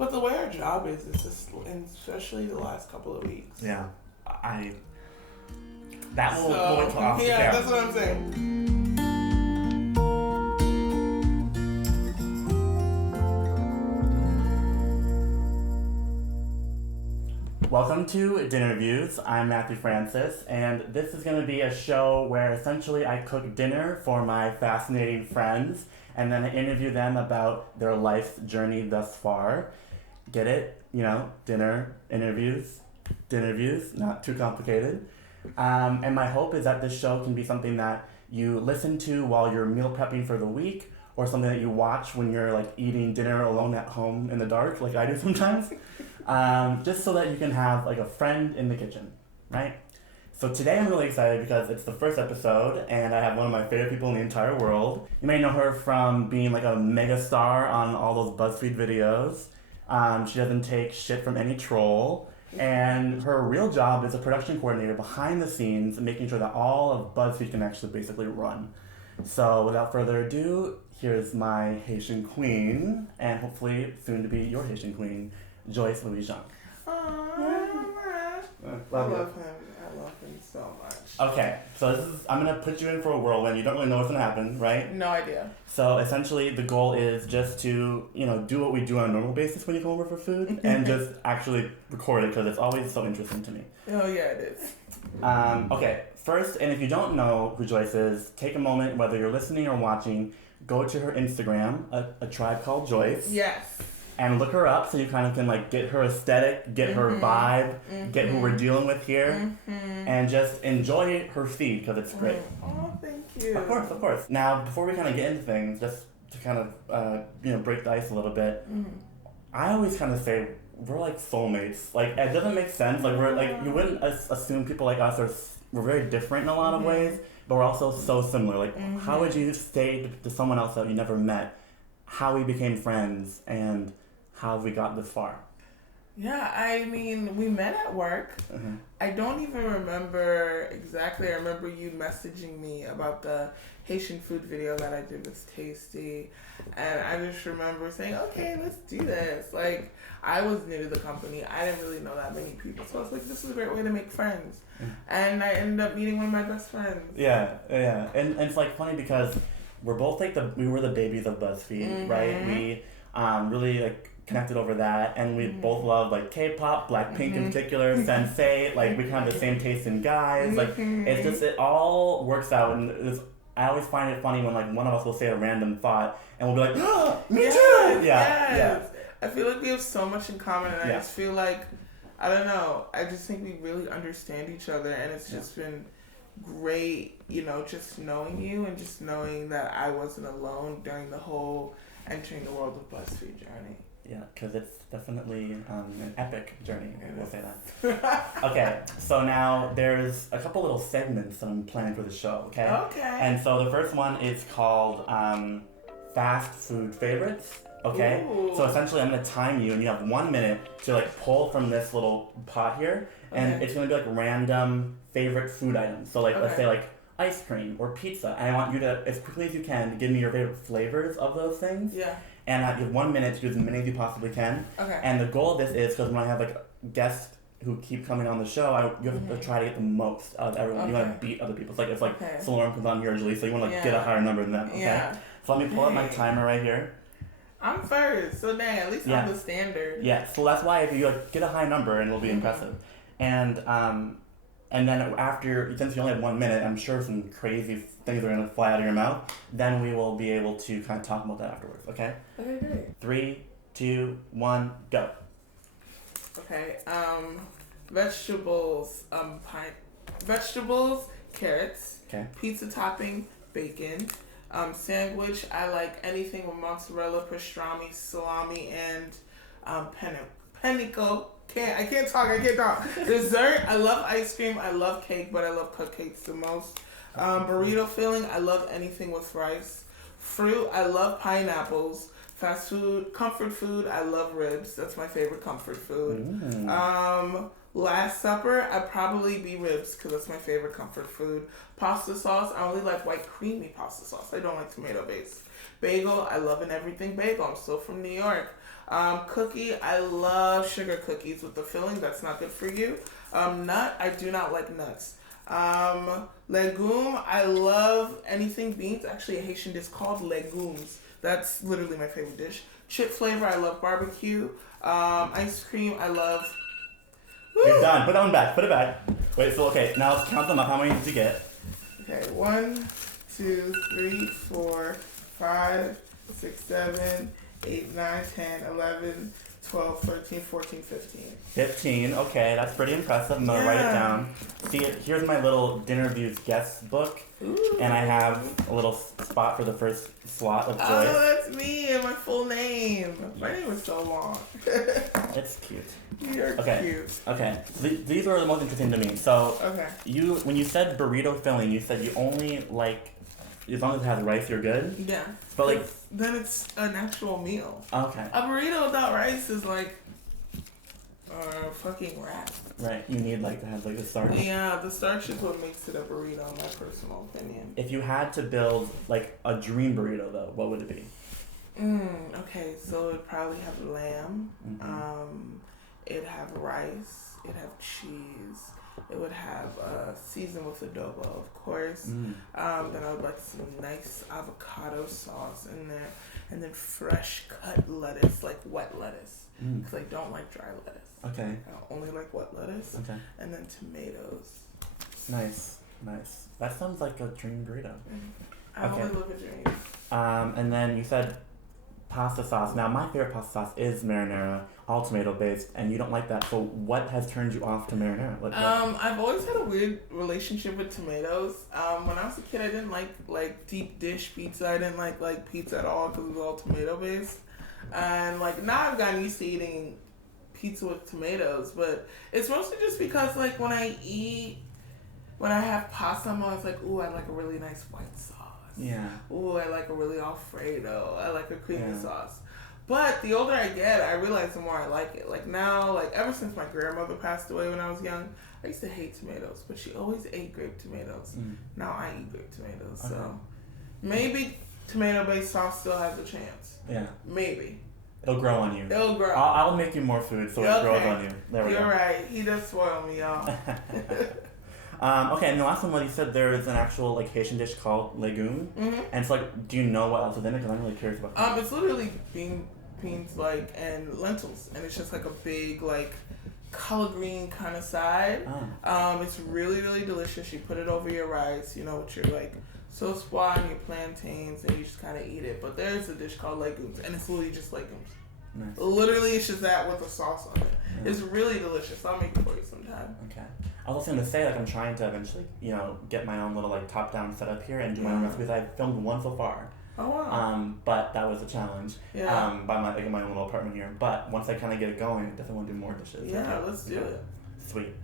But the way our job is just, and especially the last couple of weeks. Yeah. That will wait till off the camera. Yeah, that's what I'm saying. Welcome to DinnerViews. I'm Matthew Francis, and this is going to be a show where essentially I cook dinner for my fascinating friends, and then I interview them about their life's journey thus far. Get it? You know, dinner, interviews, DinnerViews, not too complicated. And my hope is that this show can be something that you listen to while you're meal prepping for the week, or something that you watch when you're like eating dinner alone at home in the dark, like I do sometimes. Just so that you can have like a friend in the kitchen, right? So today I'm really excited because it's the first episode and I have one of my favorite people in the entire world. You may know her from being like a mega star on all those BuzzFeed videos. She doesn't take shit from any troll. And her real job is a production coordinator behind the scenes, making sure that all of BuzzFeed can actually basically run. So without further ado, here's my Haitian queen, and hopefully soon to be your Haitian queen, Joyce Louis-Jean. I love him. I love him so much. Okay, so I'm going to put you in for a whirlwind. You don't really know what's going to happen, right? No idea. So essentially the goal is just to, do what we do on a normal basis when you come over for food and just actually record it because it's always so interesting to me. Oh, yeah, it is. Okay, first, and if you don't know who Joyce is, take a moment, whether you're listening or watching, go to her Instagram, a tribe called Joyce. Yes. And look her up so you kind of can like get her aesthetic, get her vibe, get who we're dealing with here, and just enjoy her feed because it's great. Oh, thank you. Of course. Now, before we kind of get into things, just to kind of break the ice a little bit, I always kind of say we're like soulmates. Like it doesn't make sense. Like we're like you wouldn't assume people like us we're very different in a lot of ways, but we're also so similar. Like how would you say to someone else that you never met how we became friends and how we got this far? Yeah, I mean, we met at work. I don't even remember exactly. I remember you messaging me about the Haitian food video that I did was tasty. And I just remember saying, okay, let's do this. Like, I was new to the company. I didn't really know that many people. So I was like, this is a great way to make friends. And I ended up meeting one of my best friends. Yeah. And it's like funny because we're both like we were the babies of BuzzFeed, right? We really like connected over that, and we both love like K-pop, BlackPink in particular, Sensei. Like we kind of the same taste in guys. Like it's just it all works out, and I always find it funny when like one of us will say a random thought, and we'll be like, oh, me too. Yeah. I feel like we have so much in common, and I just feel like I don't know. I just think we really understand each other, and it's just been great, just knowing you and just knowing that I wasn't alone during the whole entering the world of BuzzFeed journey. Yeah, because it's definitely an epic journey, we'll say that. Okay, so now there's a couple little segments that I'm planning for the show, okay? Okay. And so the first one is called Fast Food Favorites, okay? Ooh. So essentially I'm going to time you, and you have 1 minute to like pull from this little pot here, and it's going to be like random favorite food items. So like, let's say like ice cream or pizza, and I want you to, as quickly as you can, give me your favorite flavors of those things. Yeah. And you have 1 minute to do as many as you possibly can. Okay. And the goal of this is, because when I have like guests who keep coming on the show, you have to try to get the most out of everyone. You want to beat other people. It's like Solar comes on usually, so you want to get a higher number than them. Okay. Yeah. So let me pull up my timer right here. I'm first, so dang, at least I'm the standard. Yeah. So that's why if you like get a high number, and it'll be impressive. And then after, since you only have 1 minute, I'm sure some crazy things are going to fly out of your mouth. Then we will be able to kind of talk about that afterwards, okay? Okay, great. 3, 2, 1, go. Okay, vegetables, vegetables, carrots, pizza topping, bacon, sandwich, I like anything with mozzarella, pastrami, salami, and panico. I can't talk. Dessert, I love ice cream, I love cake, but I love cupcakes the most. Burrito filling, I love anything with rice. Fruit, I love pineapples. Fast food, comfort food, I love ribs. That's my favorite comfort food. Last supper, I'd probably be ribs because that's my favorite comfort food. Pasta sauce, I only like white creamy pasta sauce. I don't like tomato based. Bagel, I love an everything bagel. I'm still from New York. Cookie, I love sugar cookies with the filling. That's not good for you. Nut, I do not like nuts. Legume, I love anything beans. Actually, a Haitian dish called legumes. That's literally my favorite dish. Chip flavor, I love barbecue. Ice cream, I love... Woo! You're done. Put that one back. Put it back. Wait, so okay, now let's count them up. How many did you get? Okay, 1, 2, 3, 4, 5, 6, 7, 8, 9, 10, 11, 12, 13, 14, 15. 15, okay, that's pretty impressive. I'm gonna write it down. See, here's my little DinnerViews guest book. Ooh. And I have a little spot for the first slot of Joyce. Oh, that's me and my full name. My name is so long. It's cute. You're cute. Okay, so these were the most interesting to me. So, okay. When you said burrito filling, you said you only like, as long as it has rice, you're good? Yeah. But like... Then it's an actual meal. Okay. A burrito without rice is like a fucking wrap. Right, you need like to have like the starch. Yeah, the starch is what makes it a burrito in my personal opinion. If you had to build like a dream burrito though, what would it be? Okay, so it'd probably have lamb. Mm-hmm. It'd have rice. It'd have cheese. It would have seasoned with adobo, of course. Then I would like some nice avocado sauce in there. And then fresh cut lettuce, like wet lettuce. Because I don't like dry lettuce. Okay. I only like wet lettuce. Okay. And then tomatoes. Nice. That sounds like a dream burrito. I only live a dream. And then you said pasta sauce. Now, my favorite pasta sauce is marinara, all tomato based, and you don't like that. So, what has turned you off to marinara? I've always had a weird relationship with tomatoes. When I was a kid, I didn't like deep dish pizza. I didn't like pizza at all because it was all tomato based. And like now I've gotten used to eating pizza with tomatoes, but it's mostly just because like when I have pasta, I'm always like, ooh, I like a really nice white sauce. Yeah. Ooh, I like a really Alfredo. I like a creamy sauce. But the older I get, I realize the more I like it. Like now, like ever since my grandmother passed away when I was young, I used to hate tomatoes, but she always ate grape tomatoes. Now I eat grape tomatoes, so maybe tomato-based sauce still has a chance. Yeah. Maybe. It'll grow on you. It'll grow. I'll make you more food so it grows on you. There we go. You're right. He does spoil me, y'all. Okay, and the last one, you said there is an actual like Haitian dish called legume, and it's like, do you know what else is in it? Because I'm really curious about that. It's literally beans like and lentils, and it's just like a big like collard green kind of side. It's really really delicious. You put it over your rice, with your like sauce pois and your plantains, and you just kind of eat it. But there's a dish called legumes, and it's literally just legumes. Nice. Literally, it's just that with a sauce on it. Yeah. It's really delicious. I'll make it for you sometime. Okay. I was also going to say, like, I'm trying to eventually, get my own little, like, top-down setup here and do my own recipes. I've filmed one so far. Oh, wow. But that was a challenge. Yeah. By my own little apartment here. But once I kind of get it going, I definitely want to do more dishes. Yeah, let's do it. Sweet.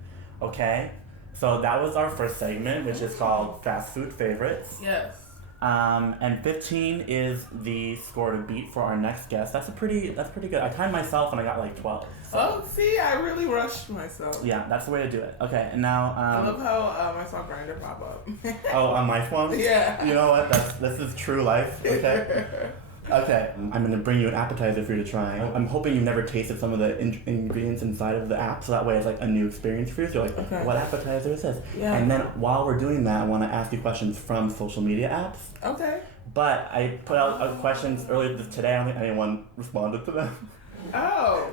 Okay. So that was our first segment, which is called Fast Food Favorites. Yes. And 15 is the score to beat for our next guest. That's pretty good. I timed myself and I got like 12. So. Oh, see, I really rushed myself. Yeah, that's the way to do it. Okay, and now I love how I saw Grindr pop up. Oh, on my phone? Yeah. You know what? This is true life. Okay. Okay, I'm gonna bring you an appetizer for you to try. I'm hoping you've never tasted some of the ingredients inside of the app, so that way it's like a new experience for you. So you're like, okay, what appetizer is this? Yeah. And then while we're doing that, I want to ask you questions from social media apps. Okay. But I put out questions earlier today. I don't think anyone responded to them. Oh.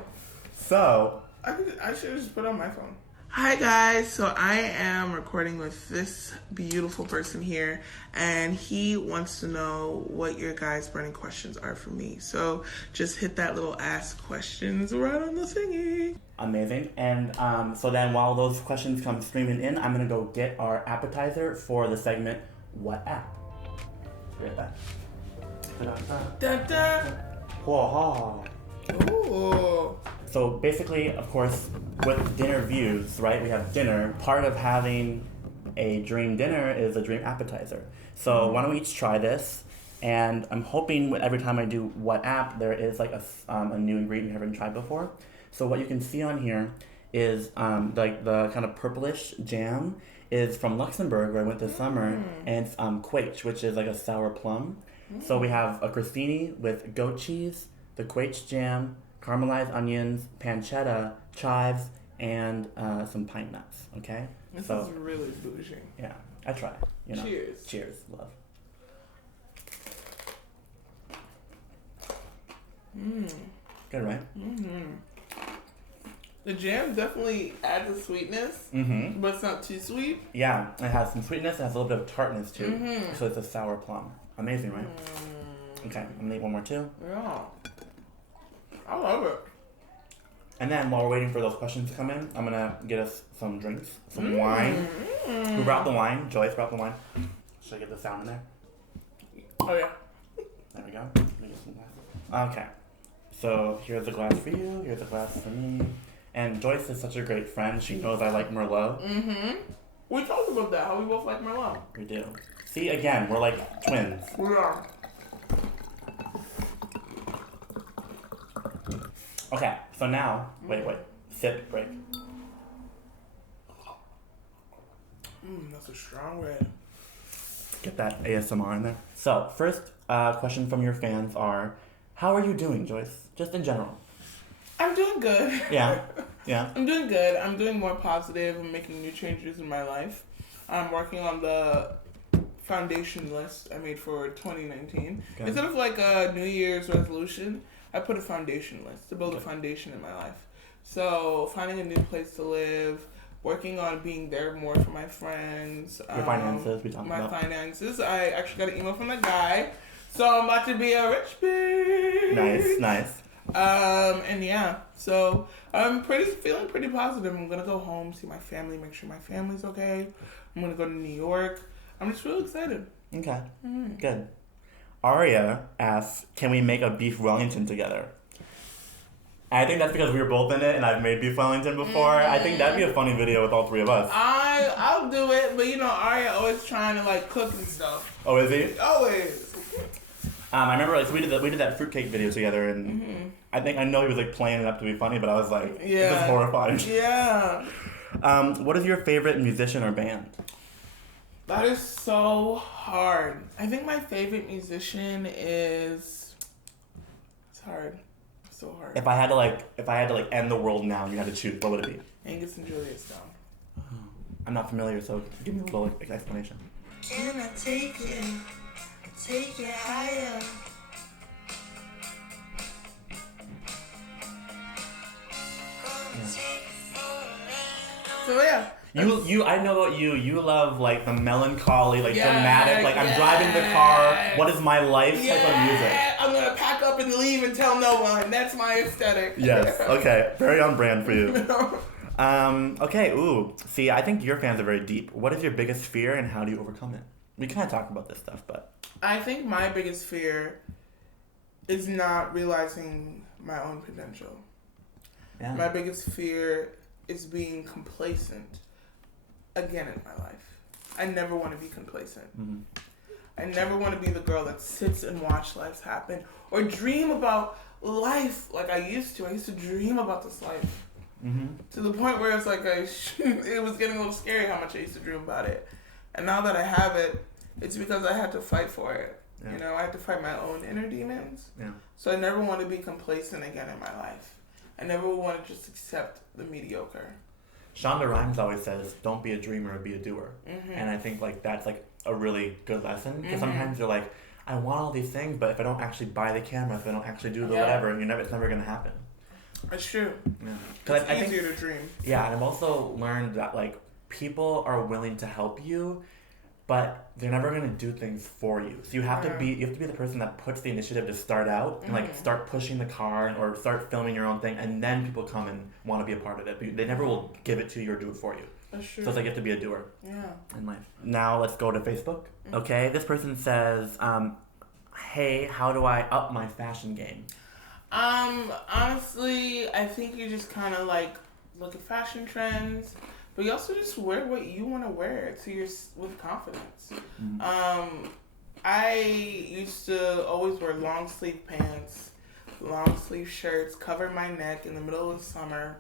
So. I should have just put it on my phone. Hi guys, so I am recording with this beautiful person here, and he wants to know what your guys' burning questions are for me. So just hit that little ask questions right on the thingy. Amazing. And so then while those questions come streaming in, I'm gonna go get our appetizer for the segment, What App? Right back. Da-da. Whoa. Ooh. So basically, of course, with DinnerViews, right, we have dinner. Part of having a dream dinner is a dream appetizer. So why don't we each try this? And I'm hoping every time I do What App, there is like a new ingredient you haven't tried before. So what you can see on here is like the kind of purplish jam is from Luxembourg, where I went this summer, and it's quaich, which is like a sour plum. So we have a crostini with goat cheese, the quaich jam, caramelized onions, pancetta, chives, and some pine nuts. Okay. This is really bougie. Yeah, I try. You know. Cheers. Cheers, love. Good, right? The jam definitely adds a sweetness, but it's not too sweet. Yeah, it has some sweetness. It has a little bit of tartness too. So it's a sour plum. Amazing, right? Okay, I'm gonna eat one more too. Yeah, I love it. And then while we're waiting for those questions to come in, I'm gonna get us some drinks, some wine. Who brought the wine? Joyce brought the wine. Should I get the sound in there? Oh yeah. There we go. Let me get some glasses. Okay. So here's a glass for you. Here's a glass for me. And Joyce is such a great friend. She knows I like Merlot. We talked about that. How we both like Merlot. We do. See, again, we're like twins. We are. Okay. So now, wait. Sip, break. That's a strong red. Get that ASMR in there. So first question from your fans are, how are you doing, Joyce? Just in general. I'm doing good. Yeah. I'm doing good. I'm doing more positive. I'm making new changes in my life. I'm working on the foundation list I made for 2019. Okay. Instead of like a New Year's resolution, I put a foundation list to build a foundation in my life. So finding a new place to live, working on being there more for my friends. Your finances, we talked about. My finances. I actually got an email from the guy. So I'm about to be a rich bitch. Nice. And yeah, so I'm feeling pretty positive. I'm gonna go home, see my family, make sure my family's okay. I'm gonna go to New York. I'm just really excited. Okay, good. Aria asks, can we make a beef Wellington together? I think that's because we were both in it, and I've made beef Wellington before. I think that'd be a funny video with all three of us. I'll do it, but you know, Aria always trying to like cook and stuff. Oh, is he? Always. I remember like we did that fruitcake video together, and I know he was like playing it up to be funny, but I was like, this is horrifying. Yeah. What is your favorite musician or band? That is so hard. I think my favorite musician is. It's hard. It's so hard. If I had to end the world now, and you had to choose, what would it be? Angus and Julia Stone. I'm not familiar, so give me a little explanation. Can I take you higher? So yeah. I know about you. You love like the melancholy, like dramatic, like I'm driving the car. What is my life type of music? I'm gonna pack up and leave and tell no one. That's my aesthetic. Yes. Okay. Very on brand for you. Okay. Ooh. See, I think your fans are very deep. What is your biggest fear and how do you overcome it? We kind of talk about this stuff, but I think my biggest fear is not realizing my own potential. Yeah. My biggest fear is being complacent again in my life. I never want to be complacent. I never want to be the girl that sits and watch life happen or dream about life like I used to. I used to dream about this life to the point where it's like it was getting a little scary how much I used to dream about it. And now that I have it, it's because I had to fight for it. Yeah. You know, I had to fight my own inner demons. Yeah. So I never want to be complacent again in my life. I never want to just accept the mediocre. Shonda Rhimes always says, don't be a dreamer, be a doer. And I think like that's like a really good lesson. Because sometimes you're like, I want all these things, but if I don't actually buy the camera, if I don't actually do the whatever, it's never going to happen. That's true. Yeah. It's easier to dream. Yeah, and I've also learned that like people are willing to help you, but they're never going to do things for you. So you have to be the person that puts the initiative to start out and like start pushing the car or start filming your own thing, and then people come and want to be a part of it. But they never will give it to you or do it for you. That's true. So it's like you have to be a doer in life. Now let's go to Facebook. Okay, this person says, hey, how do I up my fashion game? Honestly, I think you just kind of like look at fashion trends, but you also just wear what you want to wear with confidence. I used to always wear long sleeve pants, long sleeve shirts, cover my neck in the middle of the summer.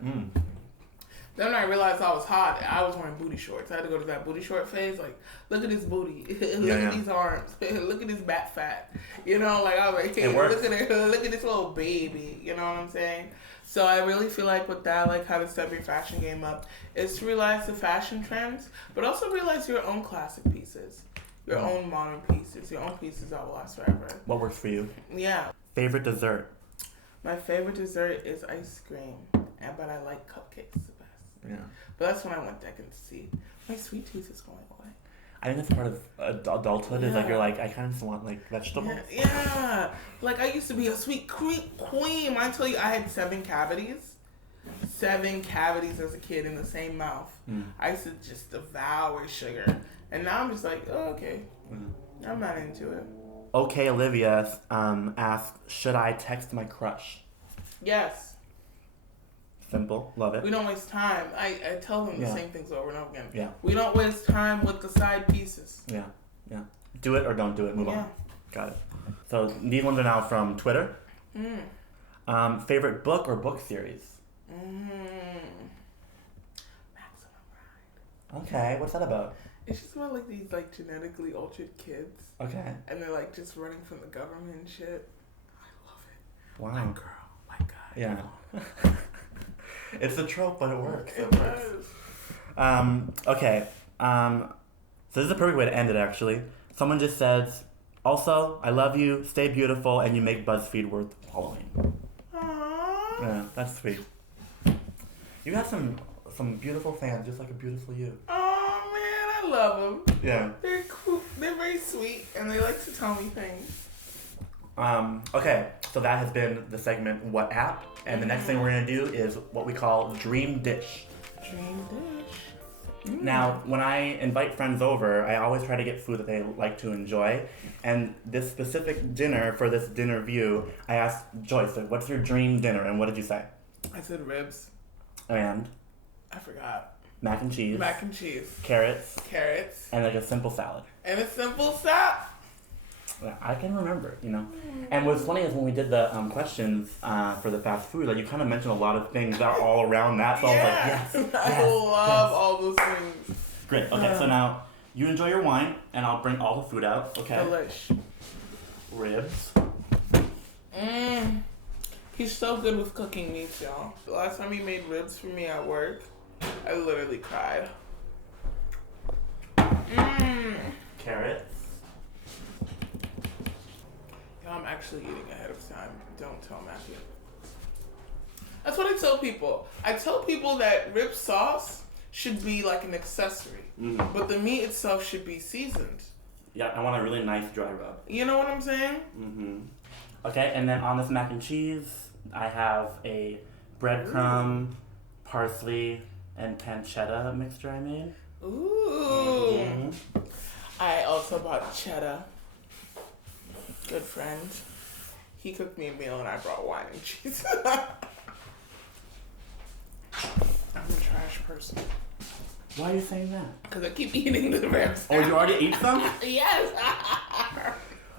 Then when I realized I was hot, I was wearing booty shorts. I had to go to that booty short phase. Like, look at this booty. Look at these arms. Look at this back fat. You know, like I was like, hey, look at it. Look at this little baby. You know what I'm saying? So I really feel like with that, like how to step your fashion game up is to realize the fashion trends, but also realize your own classic pieces, your own modern pieces, your own pieces that will last forever. What works for you? Yeah. Favorite dessert? My favorite dessert is ice cream, but I like cupcakes the best. Yeah. But that's when I went back and see. My sweet tooth is going away. I think that's part of adulthood is like you're like, I kind of just want like vegetables. Yeah. Like I used to be a sweet queen. I tell you, I had 7 cavities. 7 cavities as a kid in the same mouth. I used to just devour sugar. And now I'm just like, oh, okay. I'm not into it. Okay, Olivia asked, should I text my crush? Yes. Simple. Love it. We don't waste time. I tell them the same things over and over again. Yeah. We don't waste time with the side pieces. Yeah. Yeah. Do it or don't do it. Move on. Got it. So these ones are now from Twitter. Favorite book or book series? Maximum Ride. Okay. What's that about? It's just about like these like genetically altered kids. Okay. And they're like just running from the government and shit. I love it. Wow. White girl, white guy. Yeah. It's a trope, but it works. It does. Okay. So this is a perfect way to end it, actually. Someone just says, also, I love you, stay beautiful, and you make BuzzFeed worth following. Aww. Yeah, that's sweet. You got some beautiful fans, just like a beautiful you. Oh, man, I love them. Yeah. They're cool. They're very sweet, and they like to tell me things. Okay, so that has been the segment, What App? And the next thing we're going to do is what we call Dream Dish. Dream Dish. Now, when I invite friends over, I always try to get food that they like to enjoy. And this specific dinner, for this dinner view, I asked Joyce, what's your dream dinner? And what did you say? I said ribs. And? I forgot. Mac and cheese. Mac and cheese. Carrots. Carrots. And like a simple salad. And a simple salad. I can remember, you know. And what's funny is when we did the questions for the fast food, like you kind of mentioned a lot of things that are all around that. So I was like, yes, I love all those things. Great. Okay, so now you enjoy your wine, and I'll bring all the food out. Okay. Delish. Ribs. He's so good with cooking meats, y'all. The last time he made ribs for me at work, I literally cried. Carrots. I'm actually eating ahead of time. Don't tell Matthew. That's what I tell people. I tell people that rib sauce should be like an accessory, but the meat itself should be seasoned. Yeah, I want a really nice dry rub. You know what I'm saying? Okay, and then on this mac and cheese, I have a breadcrumb, parsley, and pancetta mixture I made. Ooh. I also bought cheddar. Good friend. He cooked me a meal and I brought wine and cheese. I'm a trash person. Why are you saying that? Because I keep eating the ribs. Oh, you already ate some? Yes.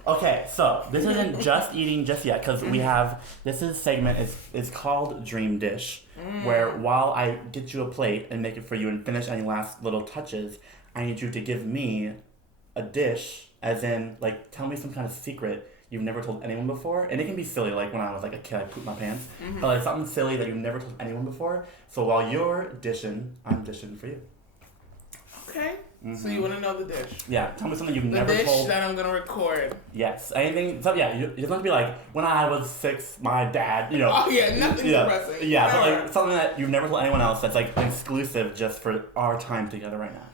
Okay, so this isn't just eating just yet, because we have, this segment is called Dream Dish, where while I get you a plate and make it for you and finish any last little touches, I need you to give me a dish, as in, like, tell me some kind of secret you've never told anyone before. And it can be silly, like when I was like a kid, I pooped my pants. But like something silly that you've never told anyone before. So while you're dishing, I'm dishing for you. Okay. So you want to know the dish? Yeah, tell me something you've never told. The dish that I'm going to record. Yes. Anything, so yeah, you don't have to be like, when I was 6, my dad, you know. Oh yeah, nothing depressing. Yeah, but like something that you've never told anyone else that's like exclusive just for our time together right now.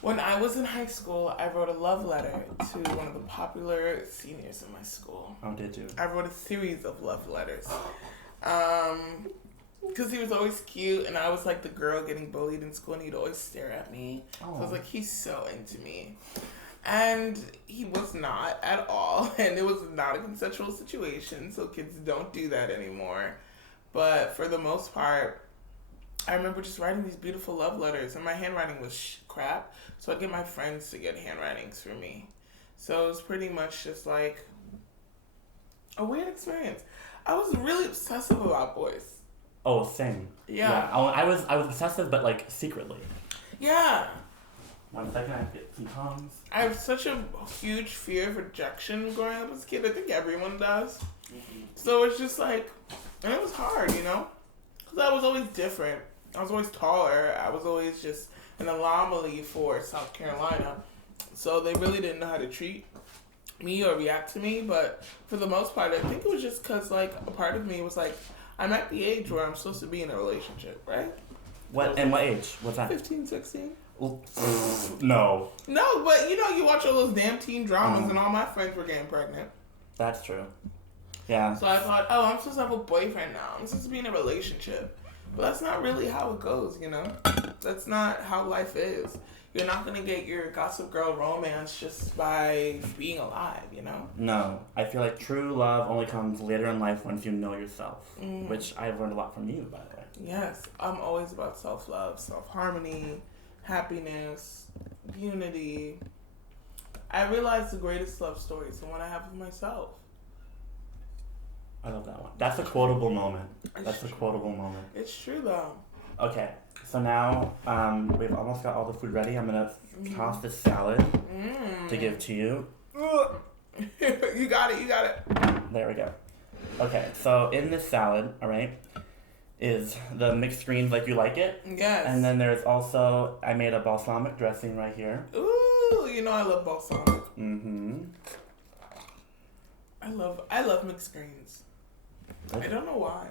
When I was in high school, I wrote a love letter to one of the popular seniors in my school. Oh, did you? I wrote a series of love letters. Because he was always cute, and I was like the girl getting bullied in school, and he'd always stare at me. Oh. So I was like, he's so into me. And he was not at all, and it was not a consensual situation, so kids don't do that anymore. But for the most part, I remember just writing these beautiful love letters, and my handwriting was crap, so I'd get my friends to get handwritings for me. So it was pretty much just like a weird experience. I was really obsessive about boys. Oh, same. Yeah. I was obsessive, but like secretly. Yeah. 1 second, I have to get some tongs. I have such a huge fear of rejection growing up as a kid. I think everyone does. So it's just like, and it was hard, you know? Because I was always different. I was always taller. I was always just an anomaly for South Carolina. So they really didn't know how to treat me or react to me. But for the most part, I think it was just because, like, a part of me was like, I'm at the age where I'm supposed to be in a relationship, right? What age? What's that? 15, 16. No. No, but you know, you watch all those damn teen dramas and all my friends were getting pregnant. That's true. Yeah. So I thought, oh, I'm supposed to have a boyfriend now. I'm supposed to be in a relationship. But that's not really how it goes, you know? That's not how life is. You're not going to get your Gossip Girl romance just by being alive, you know? No. I feel like true love only comes later in life once you know yourself. Which I've learned a lot from you, by the way. Yes. I'm always about self-love, self-harmony, happiness, unity. I realize the greatest love story is the one I have with myself. I love that one. That's a quotable moment. That's a quotable moment. It's true, though. Okay, so now we've almost got all the food ready. I'm gonna toss this salad to give to you. You got it. There we go. Okay, so in this salad, all right, is the mixed greens like you like it. Yes. And then there's also, I made a balsamic dressing right here. Ooh, you know I love balsamic. Mm-hmm. I love mixed greens. I don't know why.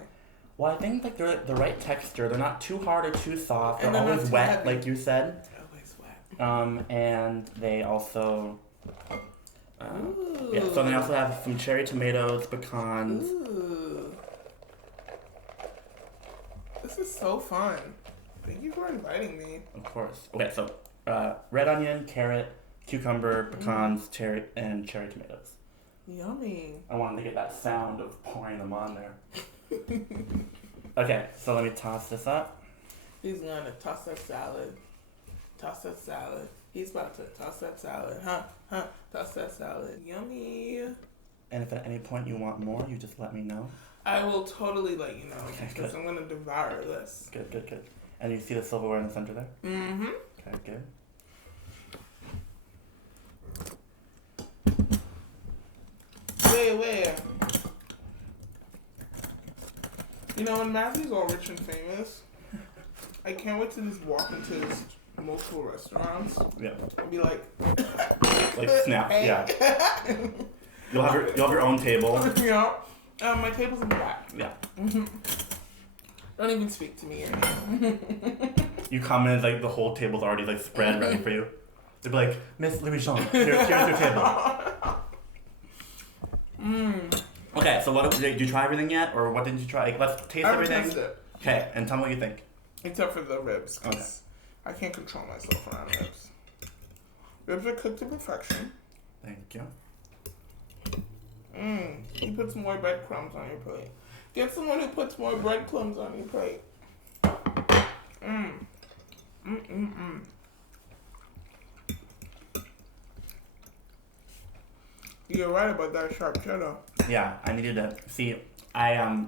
Well, I think like they're the right texture. They're not too hard or too soft. They're And they're always not too wet, heavy. like you said. Always wet. And they also, Ooh. yeah. So they also have some cherry tomatoes, pecans. Ooh. This is so fun. Thank you for inviting me. Of course. Okay, so red onion, carrot, cucumber, pecans, cherry tomatoes. Yummy. I wanted to get that sound of pouring them on there. Okay, so let me toss this up. He's gonna toss that salad. Toss that salad. He's about to toss that salad. Toss that salad. Yummy. And if at any point you want more, you just let me know. I will totally let you know Okay, because good. I'm gonna devour this. Good. And you see the silverware in the center there? Mm-hmm. Okay, good. Where? You know, when Matthew's all rich and famous, I can't wait to just walk into his multiple restaurants Yeah. and be like, Like snap, hey. yeah. You'll have your own table. You know, my table's in the back. Yeah. Don't even speak to me anymore. You come in, like the whole table's already like spread ready for you. They'd be like, Miss Louis Jean, here's your table. Okay, so what did you try everything yet, or what didn't you try? Like, let's taste I haven't everything. tasted it. Okay, and tell me what you think. Except for the ribs. 'Cause Okay. I can't control myself around ribs. Ribs are cooked to perfection. Thank you. He puts more breadcrumbs on your plate. Get someone who puts more breadcrumbs on your plate. You're right about that sharp cheddar. Yeah, I needed to see. I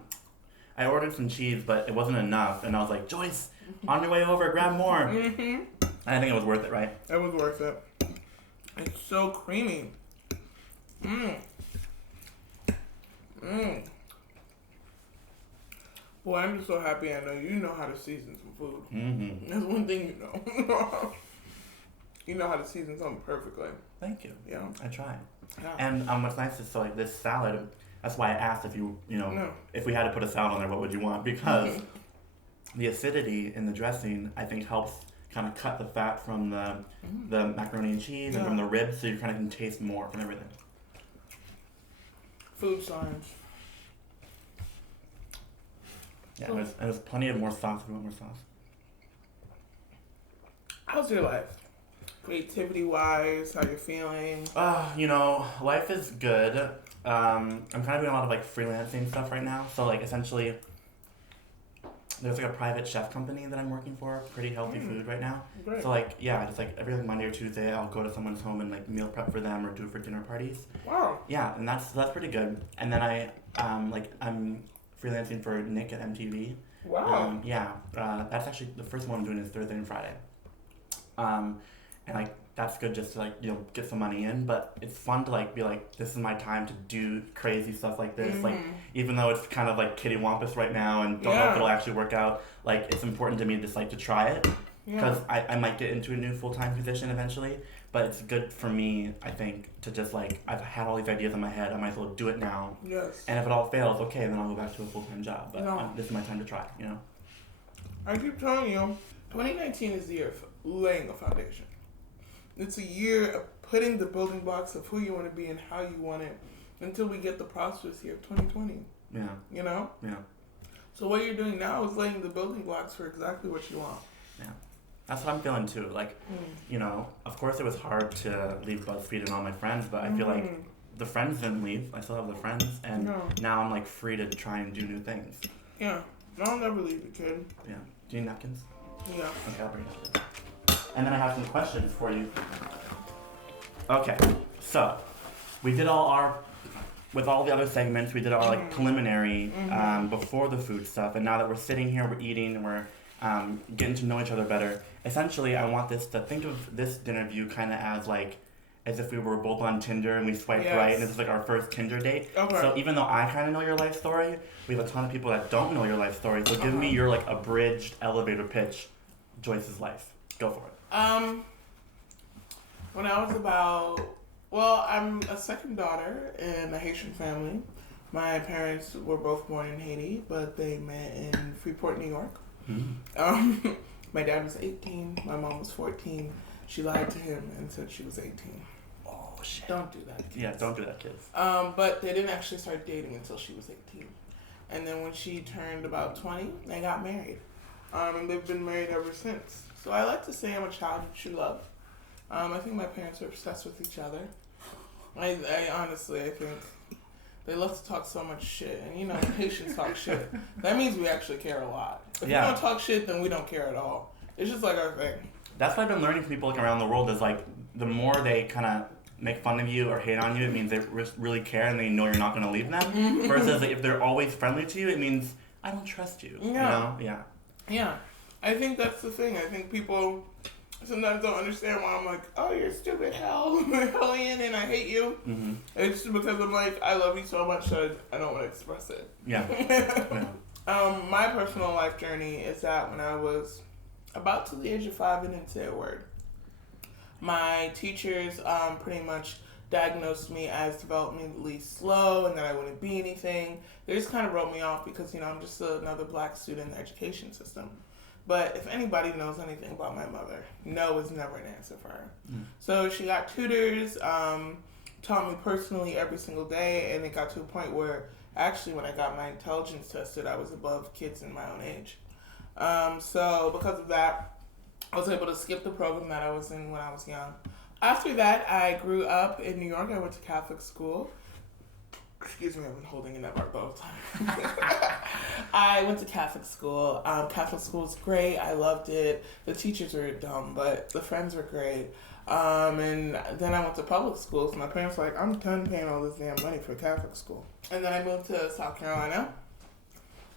ordered some cheese, but it wasn't enough, and I was like, Joyce, on your way over, grab more. And I think it was worth it, right? It was worth it. It's so creamy. Boy, I'm just so happy I know you know how to season some food. Mm-hmm. That's one thing you know. You know how to season something perfectly. Thank you. Yeah. I tried. Yeah. And what's nice is, so like this salad, that's why I asked if you know, No. if we had to put a salad on there, what would you want? Because the acidity in the dressing, I think, helps kind of cut the fat from the macaroni and cheese and from the ribs, so you kind of can taste more from everything. Food science. Yeah, and there's plenty of more sauce if you want more sauce. How's your life? Creativity wise, how you feeling? You know, life is good. I'm kind of doing a lot of like freelancing stuff right now. So like essentially, there's like a private chef company that I'm working for, pretty healthy food right now. Great. So like, yeah, just like every like Monday or Tuesday, I'll go to someone's home and like meal prep for them or do it for dinner parties. Wow. Yeah, and that's pretty good. And then I'm freelancing for Nick at MTV, Wow. That's actually the first one I'm doing is Thursday and Friday. And like that's good just to like get some money in, but it's fun to like be like, this is my time to do crazy stuff like this. Like even though it's kind of like kittywampus right now and don't know if it'll actually work out, like it's important to me just like to try it because I might get into a new full-time position eventually, but it's good for me, I think, to just like, I've had all these ideas in my head, I might as well do it now. Yes. And if it all fails, okay, then I'll go back to a full-time job, but this is my time to try, I keep telling you, 2019 is the year of laying a foundation. It's a year of putting the building blocks of who you want to be and how you want it until we get the prosperous year of 2020. Yeah. Yeah. So what you're doing now is laying the building blocks for exactly what you want. Yeah. That's what I'm feeling too. Like, of course it was hard to leave BuzzFeed and all my friends, but I feel like the friends didn't leave. I still have the friends, and now I'm like free to try and do new things. Yeah. I'll never leave you, kid. Yeah. Do you need napkins? Yeah. Okay, I'll bring napkins. And then I have some questions for you. Okay, so we did with all the other segments, we did our like preliminary before the food stuff, and now that we're sitting here, we're eating, and we're getting to know each other better. Essentially, I want this to think of this dinner view kind of as if we were both on Tinder and we swiped right, and this is like our first Tinder date. Okay. So even though I kind of know your life story, we have a ton of people that don't know your life story. So give me your like abridged elevator pitch, Joyce's life. Go for it. When I was I'm a second daughter in a Haitian family. My parents were both born in Haiti, but they met in Freeport, New York. My dad was 18, my mom was 14. She lied to him and said she was 18. Oh, shit. Don't do that, kids. Yeah, don't do that, kids. But they didn't actually start dating until she was 18. And then when she turned about 20, they got married. And they've been married ever since. So I like to say I'm a child of true love. I think my parents are obsessed with each other. I honestly think they love to talk so much shit. And Haitians talk shit. That means we actually care a lot. If we don't talk shit, then we don't care at all. It's just like our thing. That's what I've been learning from people like around the world is like the more they kind of make fun of you or hate on you, it means they really care and they know you're not going to leave them. Versus like, if they're always friendly to you, it means I don't trust you. Yeah. Yeah. I think that's the thing. I think people sometimes don't understand why I'm like, oh, you're stupid hellion and I hate you. It's because I'm like, I love you so much that I don't want to express it. Yeah. My personal life journey is that when I was about to the age of 5 and didn't say a word, my teachers pretty much diagnosed me as developmentally slow and that I wouldn't be anything. They just kind of wrote me off because, I'm just another black student in the education system. But if anybody knows anything about my mother, no is never an answer for her. So she got tutors, taught me personally every single day, and it got to a point where actually when I got my intelligence tested, I was above kids in my own age. So because of that, I was able to skip the program that I was in when I was young. After that, I grew up in New York. I went to Catholic school. Excuse me, I've been holding in that mark the whole time. I went to Catholic school. Catholic school was great. I loved it. The teachers were dumb, but the friends were great. And then I went to public school, so my parents were like, I'm done paying all this damn money for Catholic school. And then I moved to South Carolina.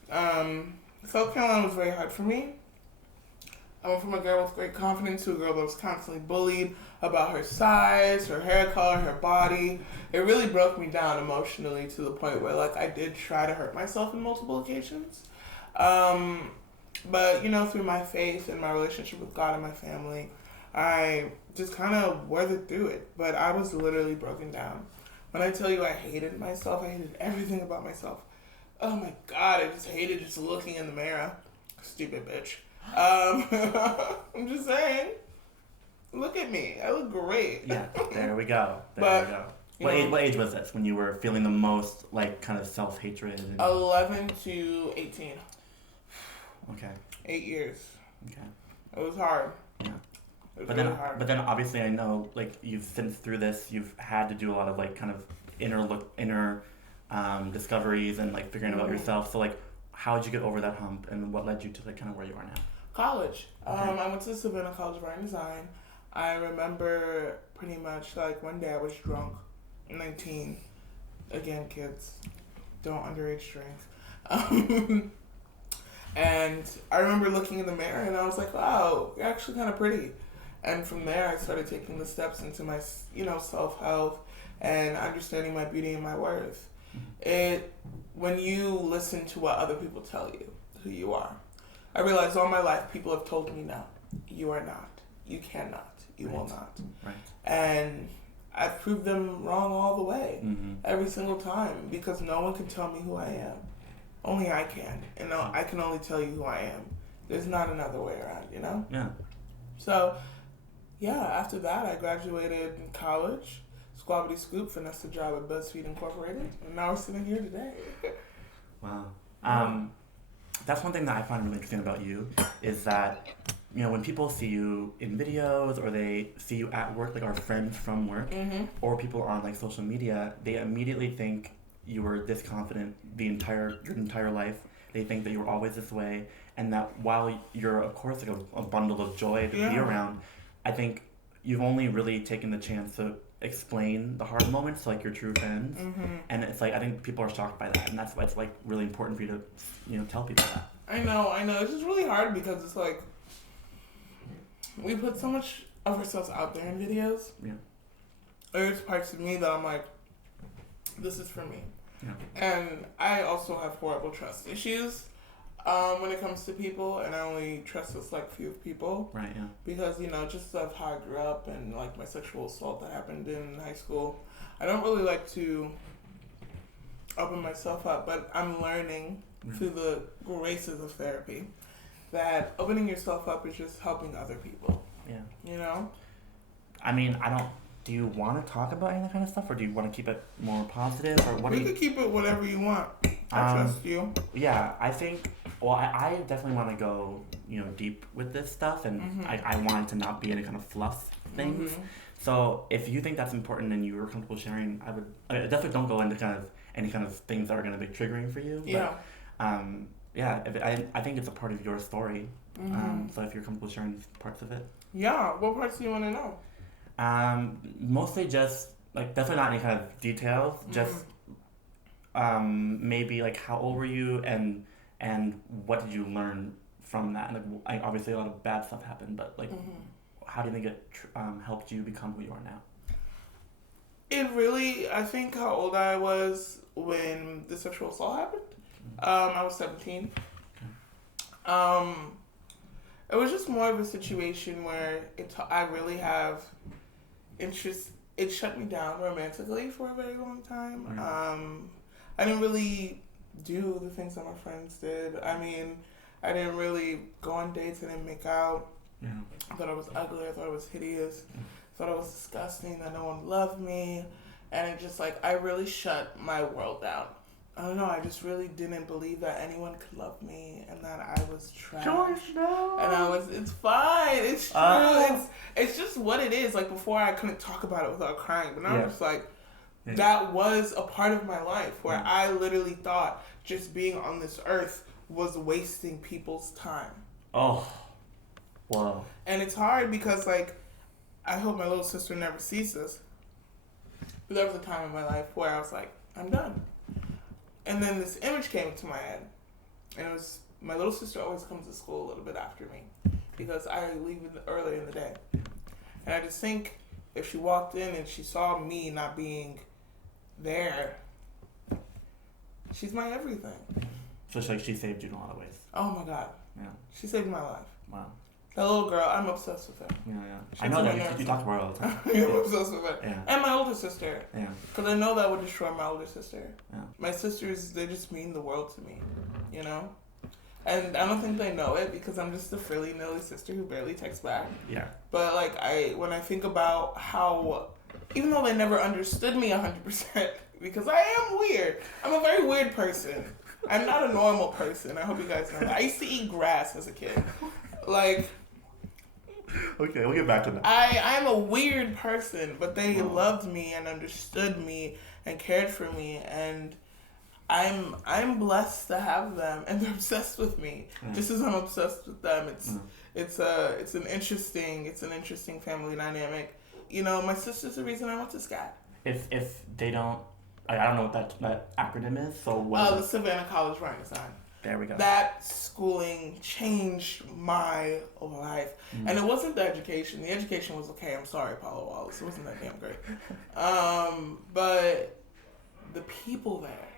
South Carolina was very hard for me. I went from a girl with great confidence to a girl that was constantly bullied about her size, her hair color, her body. It really broke me down emotionally to the point where, I did try to hurt myself on multiple occasions. But, through my faith and my relationship with God and my family, I just kind of weathered through it. But I was literally broken down. When I tell you I hated myself, I hated everything about myself. Oh my God, I just hated just looking in the mirror. Stupid bitch. I'm just saying. Look at me. I look great. Yeah, there we go. There we go. What age was this when you were feeling the most, kind of self-hatred? 11 to 18. Okay. 8 years. Okay. It was hard. Yeah. It was really hard. But then obviously I know, you've since through this, you've had to do a lot of, kind of inner discoveries and, figuring out yourself. So, how did you get over that hump and what led you to, kind of where you are now? College. Okay. I went to Savannah College of Art and Design. I remember pretty much, one day I was drunk, 19. Again, kids, don't underage drink. And I remember looking in the mirror and I was like, wow, you're actually kind of pretty. And from there, I started taking the steps into my, self-help and understanding my beauty and my worth. When you listen to what other people tell you who you are, I realized all my life people have told me no, you are not, you cannot, you will not. Right. And I've proved them wrong all the way, every single time, because no one can tell me who I am. Only I can. And I can only tell you who I am. There's not another way around, you know? Yeah. So, yeah, after that, I graduated in college, squabbity scoop, finessed a job at BuzzFeed Incorporated, and now we're sitting here today. Wow. That's one thing that I find really interesting about you, is that, when people see you in videos or they see you at work, like our friends from work, or people on like social media, they immediately think you were this confident your entire life. They think that you were always this way, and that while you're of course like a bundle of joy to be around, I think you've only really taken the chance to explain the hard moments to like your true friends, and it's like I think people are shocked by that, and that's why it's like really important for you to tell people that. I know. It's just really hard because it's like we put so much of ourselves out there in videos. Yeah. There's parts of me that I'm like, this is for me. Yeah. And I also have horrible trust issues when it comes to people, and I only trust a select few people. Right, yeah. Because, just of how I grew up and like my sexual assault that happened in high school, I don't really like to open myself up, but I'm learning through the graces of therapy that opening yourself up is just helping other people. Yeah. I mean, do you want to talk about any of that kind of stuff, or do you want to keep it more positive, or what? You can keep it whatever you want. I trust you. Yeah, I think. Well, I definitely want to go, deep with this stuff, and I want it to not be any kind of fluff things. So if you think that's important and you are comfortable sharing, I definitely don't go into any kind of things that are going to be triggering for you. Yeah. But, I think it's a part of your story. So if you're comfortable sharing parts of it. Yeah. What parts do you want to know? Mostly just definitely not any kind of details. Just maybe how old were you and what did you learn from that? Obviously a lot of bad stuff happened, but how do you think it helped you become who you are now? I think how old I was when the sexual assault happened. I was 17. It was just more of a situation where I really have interest. It shut me down romantically for a very long time. I didn't really do the things that my friends did. I mean, I didn't really go on dates. I didn't make out. Yeah. I thought I was ugly. I thought I was hideous. I thought I was disgusting, that no one loved me. And it just I really shut my world down. I don't know, I just really didn't believe that anyone could love me and that I was trash. Joyce, no! And it's fine, it's true, it's just what it is. Before I couldn't talk about it without crying, but now I'm just that was a part of my life where I literally thought just being on this earth was wasting people's time. Oh, wow. And it's hard because I hope my little sister never sees this. But there was a time in my life where I was like, I'm done. And then this image came into my head. And it was, my little sister always comes to school a little bit after me because I leave early in the day. And I just think if she walked in and she saw me not being there, she's my everything. So she saved you in a lot of ways. Oh my God. Yeah. She saved my life. Wow. That little girl, I'm obsessed with her. Yeah. I know that. You talk to her all the time. I'm obsessed with her. Yeah. And my older sister. Yeah. Because I know that would destroy my older sister. Yeah. My sisters, they just mean the world to me, And I don't think they know it because I'm just a frilly, nilly sister who barely texts back. Yeah. But when I think about how, even though they never understood me 100%, because I am weird. I'm a very weird person. I'm not a normal person. I hope you guys know that. I used to eat grass as a kid. Okay, we'll get back to that. I'm a weird person, but they loved me and understood me and cared for me, and I'm blessed to have them, and they're obsessed with me, just as I'm obsessed with them. It's an interesting family dynamic. My sister's the reason I went to SCAT. If they don't, I don't know what that acronym is. So what? The Savannah College Renaissance. There we go. That schooling changed my life. And it wasn't the education. The education was okay. I'm sorry, Paula Wallace. It wasn't that damn great. But the people there.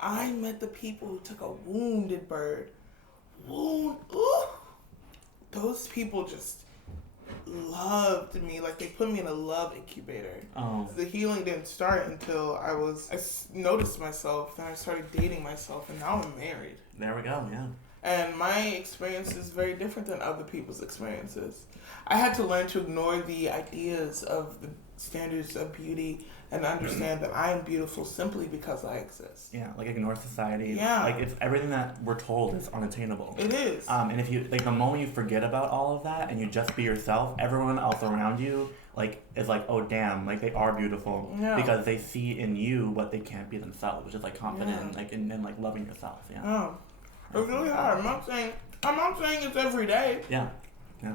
I met the people who took a wounded bird. Those people just loved me. Like, they put me in a love incubator. The healing didn't start until I noticed myself, then I started dating myself, and now I'm married. There we go, yeah. And my experience is very different than other people's experiences. I had to learn to ignore the ideas of the standards of beauty and understand that I am beautiful simply because I exist. Yeah, like ignore society. Yeah. Like, it's everything that we're told is unattainable. It is. And if you, like, the moment you forget about all of that and you just be yourself, everyone else around you, like, is like, oh, damn, like, they are beautiful. Yeah. Because they see in you what they can't be themselves, which is, like, confident, like, and like, loving yourself, yeah. Oh. It's really hard. I'm not saying it's every day. Yeah. Yeah.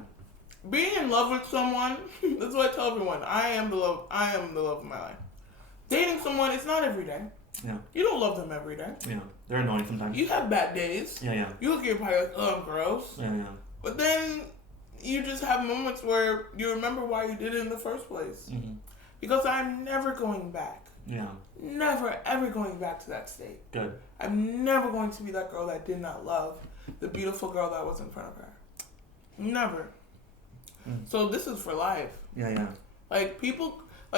Being in love with someone, that's what I tell everyone. I am the love of my life. Dating someone, it's not every day. Yeah. You don't love them every day. Yeah. They're annoying sometimes. You have bad days. Yeah, yeah. You look at your partner like, oh, I'm gross. Yeah, yeah. But then you just have moments where you remember why you did it in the first place. Because I'm never going back. Yeah. Never, ever going back to that state. Good. I'm never going to be that girl that did not love the beautiful girl that was in front of her. Never. So this is for life. Yeah, yeah. Like,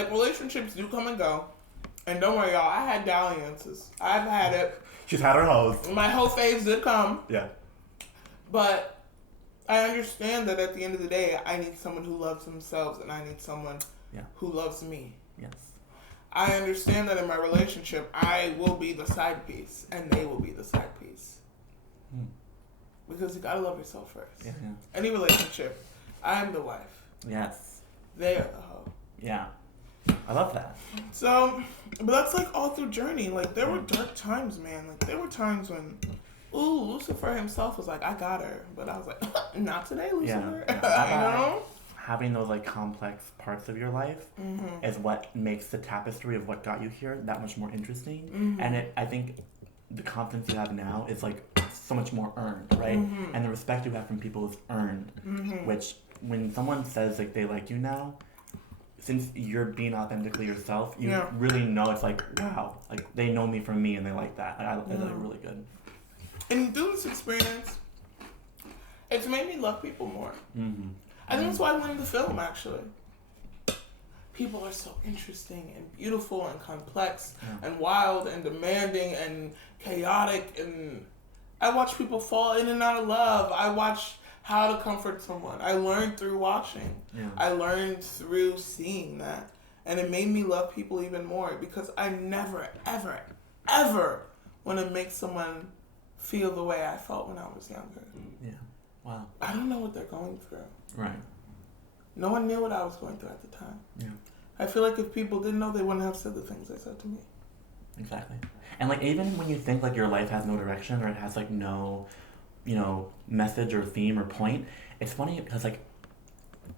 relationships do come and go. And don't worry, y'all, I had dalliances. I've had it. She's had her hoes. My whole phase did come. Yeah. But I understand that at the end of the day, I need someone who loves themselves and I need someone who loves me. Yes. I understand that in my relationship, I will be the side piece and they will be the side piece. Because you gotta love yourself first. Yeah, yeah. Any relationship, I'm the wife. Yes. They are the hoe. Yeah. I love that. So, but that's like all through journey. Like, there were dark times, man. Like, there were times when, Lucifer himself was like, I got her. But I was like, not today, Lucifer. Yeah. You know? Having those, like, complex parts of your life is what makes the tapestry of what got you here that much more interesting. And I think the confidence you have now is, like, so much more earned, right? And the respect you have from people is earned, which when someone says, like, they like you now, since you're being authentically yourself, you really know it's like, wow, like, they know me from me and they like that. It's like really good. And through this experience, it's made me love people more. I think that's why I went into film, actually. People are so interesting and beautiful and complex and wild and demanding and chaotic. And I watch people fall in and out of love. I watch how to comfort someone. I learned through watching. I learned through seeing that. And it made me love people even more because I never, ever, ever want to make someone feel the way I felt when I was younger. Yeah. Wow. I don't know what they're going through. Right. No one knew what I was going through at the time. Yeah. I feel like if people didn't know, they wouldn't have said the things they said to me. Exactly. And, like, even when you think, like, your life has no direction or it has, like, no, you know, message or theme or point, it's funny because, like,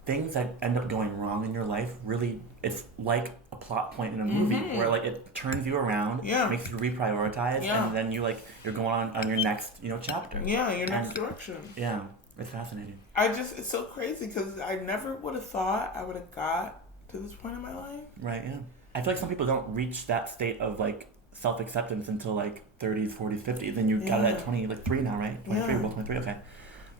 things that end up going wrong in your life really, it's like a plot point in a movie where, like, it turns you around, makes you reprioritize, and then you're going on your next, you know, chapter. Yeah, your next direction. Yeah, it's fascinating. It's so crazy because I never would have thought I would have got to this point in my life. Right, yeah. I feel like some people don't reach that state of, like, self-acceptance until, like, 30s, 40s, 50s, and you got it at 23 now, right? 23, we're both 23, okay.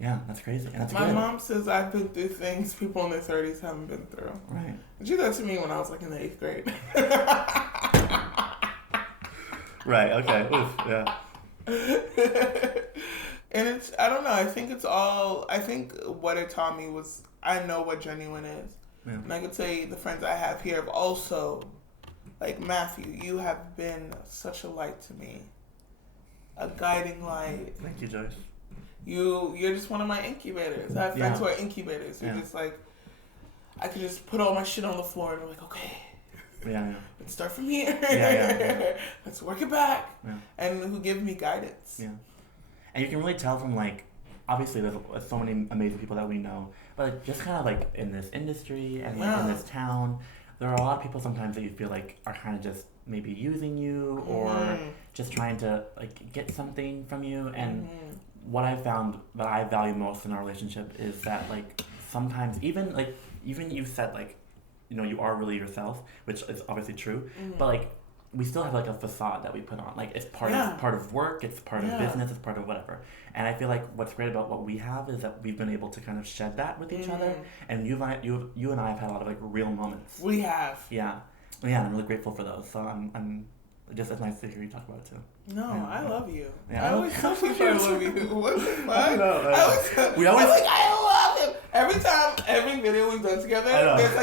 Yeah, that's crazy. And that's My good. mom says I've been through things people in their 30s haven't been through. Right. And she did that to me when I was, like, in the 8th grade. Right, okay. Oof, yeah. And I don't know, I think what it taught me was I know what genuine is. Yeah. And I could say the friends I have here have also, like, Matthew, you have been such a light to me. A guiding light. Thank you, Joyce. You're just one of my incubators. I have friends who are incubators. You're just like, I could just put all my shit on the floor and I'm like, okay. Yeah. Let's start from here. Yeah. Let's work it back. Yeah. And who give me guidance. Yeah. And you can really tell from, like, obviously there's so many amazing people that we know, but, like, just kind of, like, in this industry and, like, in this town, there are a lot of people sometimes that you feel like are kind of just maybe using you or just trying to like get something from you. And what I found that I value most in our relationship is that like sometimes even you said like, you know, you are really yourself, which is obviously true, but like we still have like a facade that we put on. Like it's part of work, it's part of business, it's part of whatever. And I feel like what's great about what we have is that we've been able to kind of shed that with each other. And you and I have had a lot of like real moments. We have. Yeah. Yeah, and I'm really grateful for those. So I'm just, it's nice to hear you talk about it too. No, I love you. Yeah. I always tell people I love you. What the fuck? I know. I love him. Every video we've done together, there's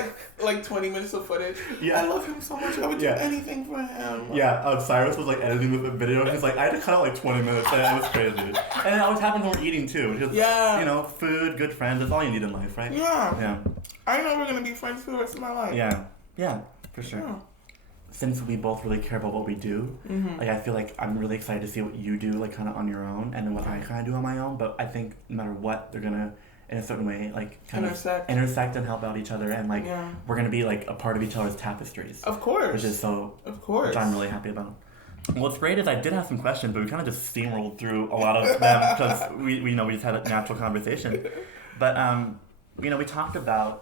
like 20 minutes of footage. Yeah. I love him so much. I would do anything for him. Yeah, Cyrus was like editing the video. He's like, I had to cut out like 20 minutes. And it was crazy. And it always happens when we're eating too. Because, you know, food, good friends, that's all you need in life, right? Yeah. Yeah. I know we're going to be friends for the rest of my life. Yeah. Yeah, for sure. Yeah. Since we both really care about what we do, like I feel like I'm really excited to see what you do, like kind of on your own, and then what I kind of do on my own. But I think no matter what, they're gonna, in a certain way, like kind of intersect and help out each other, and like we're gonna be like a part of each other's tapestries. Of course. Which is which I'm really happy about. What's great is I did have some questions, but we kind of just steamrolled through a lot of them because we just had a natural conversation. But you know, we talked about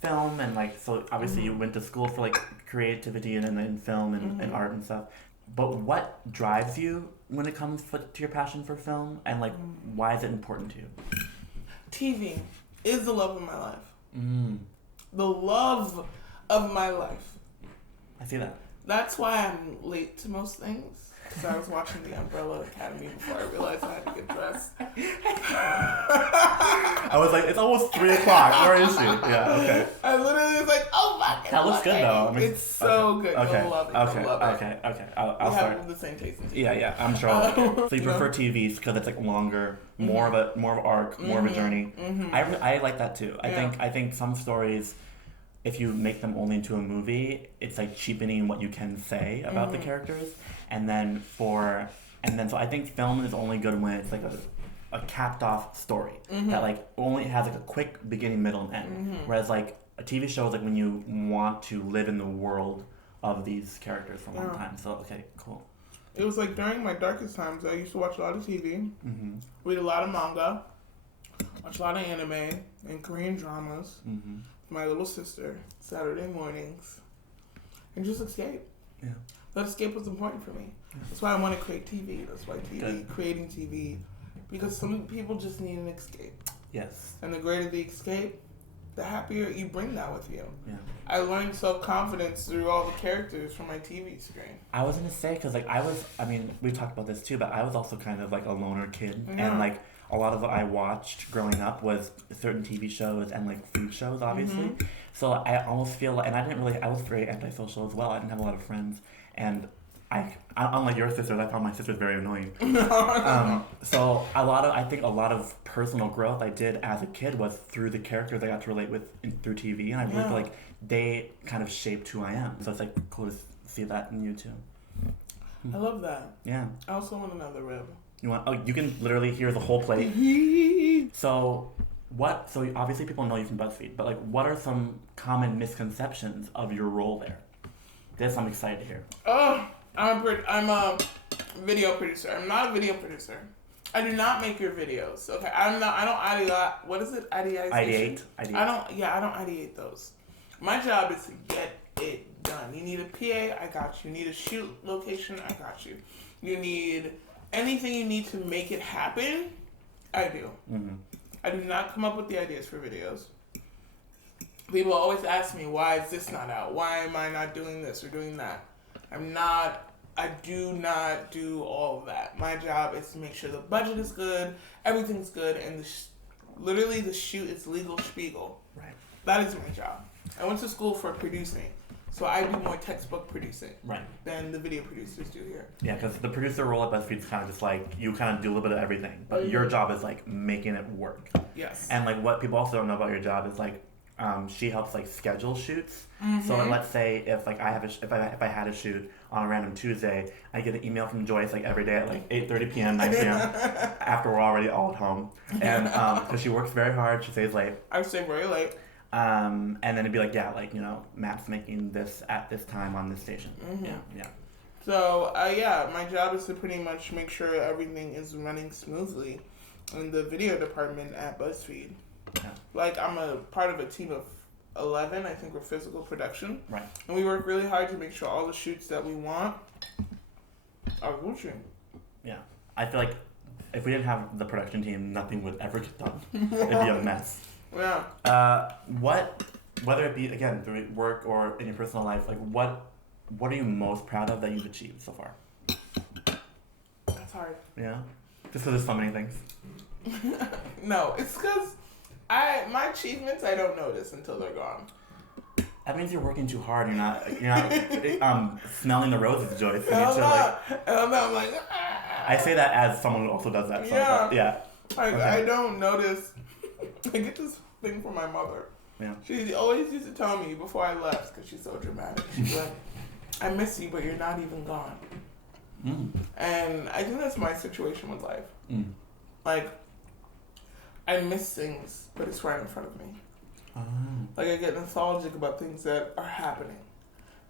film and like, so obviously you went to school for like creativity and in film and art and stuff, but what drives you when it comes to your passion for film, and like why is it important to you? TV is the love of my life. The love of my life. I see that. That's why I'm late to most things. Because I was watching The Umbrella Academy before I realized I had to get dressed. I was like, it's almost 3 o'clock. Where is she? Yeah, okay. I literally was like, oh my god. That looks good though. I mean, it's so good. Okay. You'll love it. Okay. You'll love it. Okay. I'll start. We have the same taste in TV. Yeah, I'm sure. So you prefer TVs because it's like longer, more of an arc, more of a journey. I like that too. I think some stories, if you make them only into a movie, it's like cheapening what you can say about the characters. And then so I think film is only good when it's like a capped off story that like only has like a quick beginning, middle, and end. Whereas like a TV show is like when you want to live in the world of these characters for a long time. So okay, cool. It was like during my darkest times, I used to watch a lot of TV, read a lot of manga, watch a lot of anime and Korean dramas. My little sister, Saturday mornings, and just escape. Yeah. That escape was important for me. That's why I want to create TV. That's why creating TV, because some people just need an escape. Yes. And the greater the escape, the happier you bring that with you. Yeah. I learned self-confidence through all the characters from my TV screen. I was going to say, because like we talked about this too, but I was also kind of like a loner kid. And like a lot of what I watched growing up was certain TV shows and like food shows, obviously. So I almost feel like, and I was very antisocial as well. I didn't have a lot of friends. And I unlike your sisters, I found my sisters very annoying. So I think a lot of personal growth I did as a kid was through the characters I got to relate with through TV, and I really feel like they kind of shaped who I am. So it's like cool to see that in you too. I love that. Yeah. I also want another rib. You want? Oh, you can literally hear the whole plate. So obviously people know you from BuzzFeed, but like, what are some common misconceptions of your role there? This I'm excited to hear. Oh, I'm a video producer. I'm not a video producer. I do not make your videos. Okay, I don't ideate. What is it? Ideate. I don't ideate those. My job is to get it done. You need a PA, I got you. You need a shoot location, I got you. You need anything you need to make it happen, I do. I do not come up with the ideas for videos. People always ask me, why is this not out? Why am I not doing this or doing that? I do not do all of that. My job is to make sure the budget is good, everything's good, and literally the shoot is legal spiegel. Right. That is my job. I went to school for producing, so I do more textbook producing than the video producers do here. Yeah, because the producer role at BuzzFeed is kind of just like, you kind of do a little bit of everything, but your job is like making it work. Yes. And like what people also don't know about your job is like, she helps like schedule shoots. So let's say if like if I had a shoot on a random Tuesday, I get an email from Joyce like every day at like 8:30 p.m., 9 p.m. after we're already all at home, and because she works very hard, she stays late. I stay very late. And then it'd be like, yeah, like, you know, Matt's making this at this time on this station. Yeah. So, my job is to pretty much make sure everything is running smoothly in the video department at BuzzFeed. Yeah. Like, I'm a part of a team of 11, I think we're physical production. Right. And we work really hard to make sure all the shoots that we want are Gucci. Yeah. I feel like if we didn't have the production team, nothing would ever get done. It'd be a mess. Yeah. Whether it be, again, through work or in your personal life, like, what are you most proud of that you've achieved so far? That's hard. Yeah? Just because there's so many things? No, it's because my achievements I don't notice until they're gone. That means you're working too hard. You're not smelling the roses, Joyce. I'm like, I say that as someone who also does that. So yeah. Okay. I don't notice. I get this thing from my mother. Yeah. She always used to tell me before I left, because she's so dramatic. She's like, I miss you, but you're not even gone. And I think that's my situation with life. Like, I miss things, but it's right in front of me. Like, I get nostalgic about things that are happening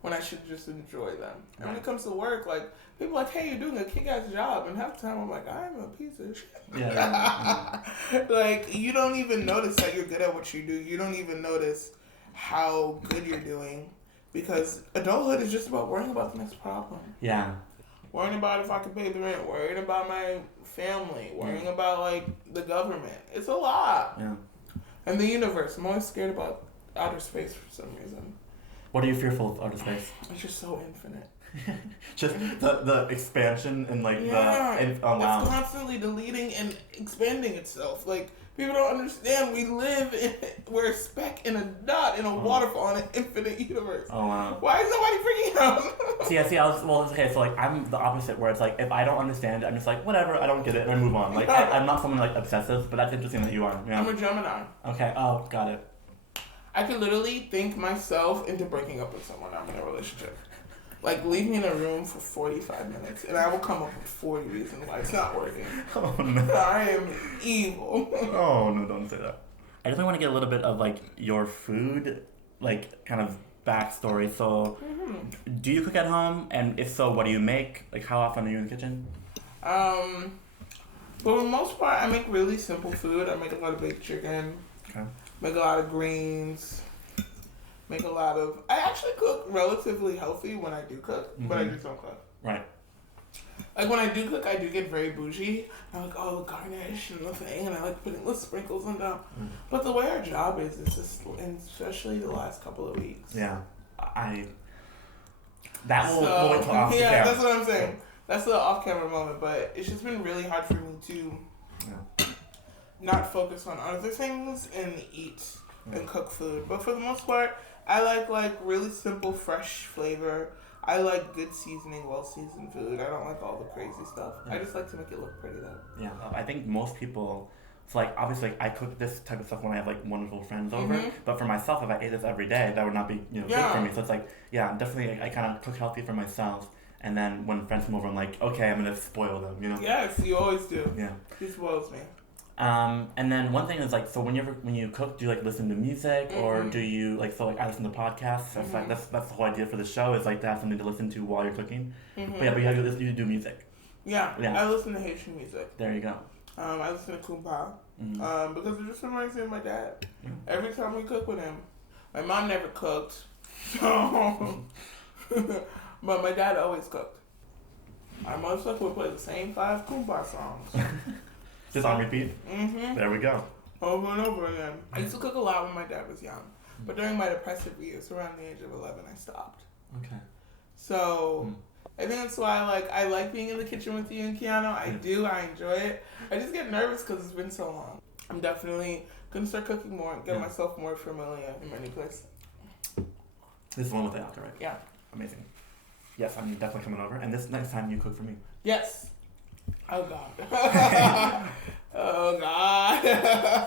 when I should just enjoy them. And when it comes to work, like, people are like, hey, you're doing a kick-ass job. And half the time I'm like, I'm a piece of shit. Yeah. Like, you don't even notice that you're good at what you do. You don't even notice how good you're doing. Because adulthood is just about worrying about the next problem. Yeah. Worrying about if I can pay the rent. Worrying about my family. Worrying about, like, the government. It's a lot. Yeah. And the universe. I'm always scared about outer space for some reason. What are you fearful of outer space? It's just so infinite. Just the expansion and like wow. It's constantly deleting and expanding itself. Like, people don't understand. We're a speck in a dot in a waterfall in an infinite universe. Oh wow. Why is nobody freaking out? Okay, so like I'm the opposite where it's like if I don't understand it, I'm just like whatever, I don't get it and I move on. Like I'm not someone like obsessive, but that's interesting that you are. Yeah. I'm a Gemini. Okay. Oh, got it. I can literally think myself into breaking up with someone I'm in a relationship. Like, leave me in a room for 45 minutes, and I will come up with 40 reasons why it's not working. Oh, no. I am evil. Oh, no, don't say that. I definitely want to get a little bit of, like, your food, like, kind of backstory. So, do you cook at home? And if so, what do you make? Like, how often are you in the kitchen? For the most part, I make really simple food. I make a lot of baked chicken. Okay. Make a lot of greens. I actually cook relatively healthy when I do cook, but I just don't cook. Right. Like, when I do cook, I do get very bougie. I'm like, oh, the garnish and the thing, and I like putting the sprinkles on top. But the way our job is just, and especially the last couple of weeks. Yeah. We'll talk off the camera. Yeah, that's what I'm saying. That's the off-camera moment, but it's just been really hard for me to not focus on other things and eat and cook food. But for the most part, I like really simple, fresh flavor. I like good seasoning, well-seasoned food. I don't like all the crazy stuff. Yeah. I just like to make it look pretty, though. Yeah, I think most people... So, like, obviously, like, I cook this type of stuff when I have, like, wonderful friends over. But for myself, if I ate this every day, that would not be, good for me. So it's like, definitely, I kind of cook healthy for myself. And then when friends come over, I'm like, okay, I'm going to spoil them, Yes, you always do. Yeah. He spoils me. And then one thing is, like, so when you cook, do you, like, listen to music? Or do you, like, so, like, I listen to podcasts. That's, like, that's the whole idea for the show is, like, to have something to listen to while you're cooking. But you do music. Yeah, I listen to Haitian music. There you go. I listen to Kumpa. Because it just reminds me of my dad. Every time we cook with him. My mom never cooked. So but my dad always cooked. Our motherfucker would play the same 5 Kumpa songs. Just on repeat? There we go. Over and over again. I used to cook a lot when my dad was young. But during my depressive years, around the age of 11, I stopped. Okay. So I think that's why I like being in the kitchen with you and Keanu. I enjoy it. I just get nervous because it's been so long. I'm definitely going to start cooking more and get myself more familiar in my new place. This is one with the alcohol, right? Yeah. Amazing. Yes, I'm definitely coming over. And this next time you cook for me. Yes. Oh, God. Oh, God.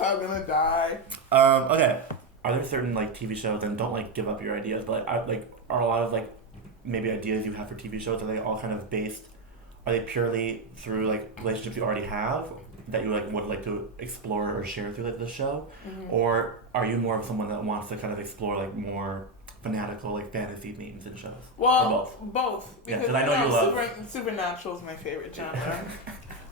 I'm going to die. Okay. Are there certain, like, TV shows, and don't, like, give up your ideas, but, are a lot of, like, maybe ideas you have for TV shows, are they all kind of based, are they purely through, like, relationships you already have? that you would like to explore or share through the show, or are you more of someone that wants to kind of explore like more fanatical like fantasy themes and shows? Well, both. Because I know you love Supernatural is my favorite genre.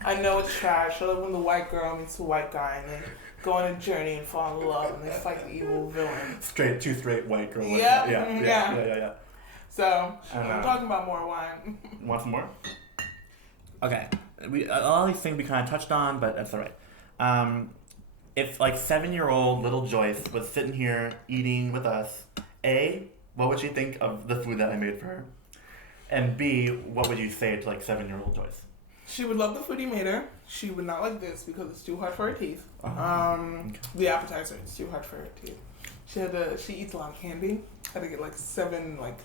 I know it's trash. I love when the white girl meets the white guy and they go on a journey and fall in love and they fight the evil villain. Two straight white girls. Yeah. So I'm talking about more wine. Want some more? Okay. All these things we kind of touched on, but that's all right. If like 7-year-old little Joyce was sitting here eating with us, A, what would she think of the food that I made for her? And B, what would you say to like 7-year-old Joyce? She would love the food you made her. She would not like this because it's too hard for her teeth. Okay. The appetizer, it's too hard for her teeth. She eats a lot of candy. Had to get like 7 like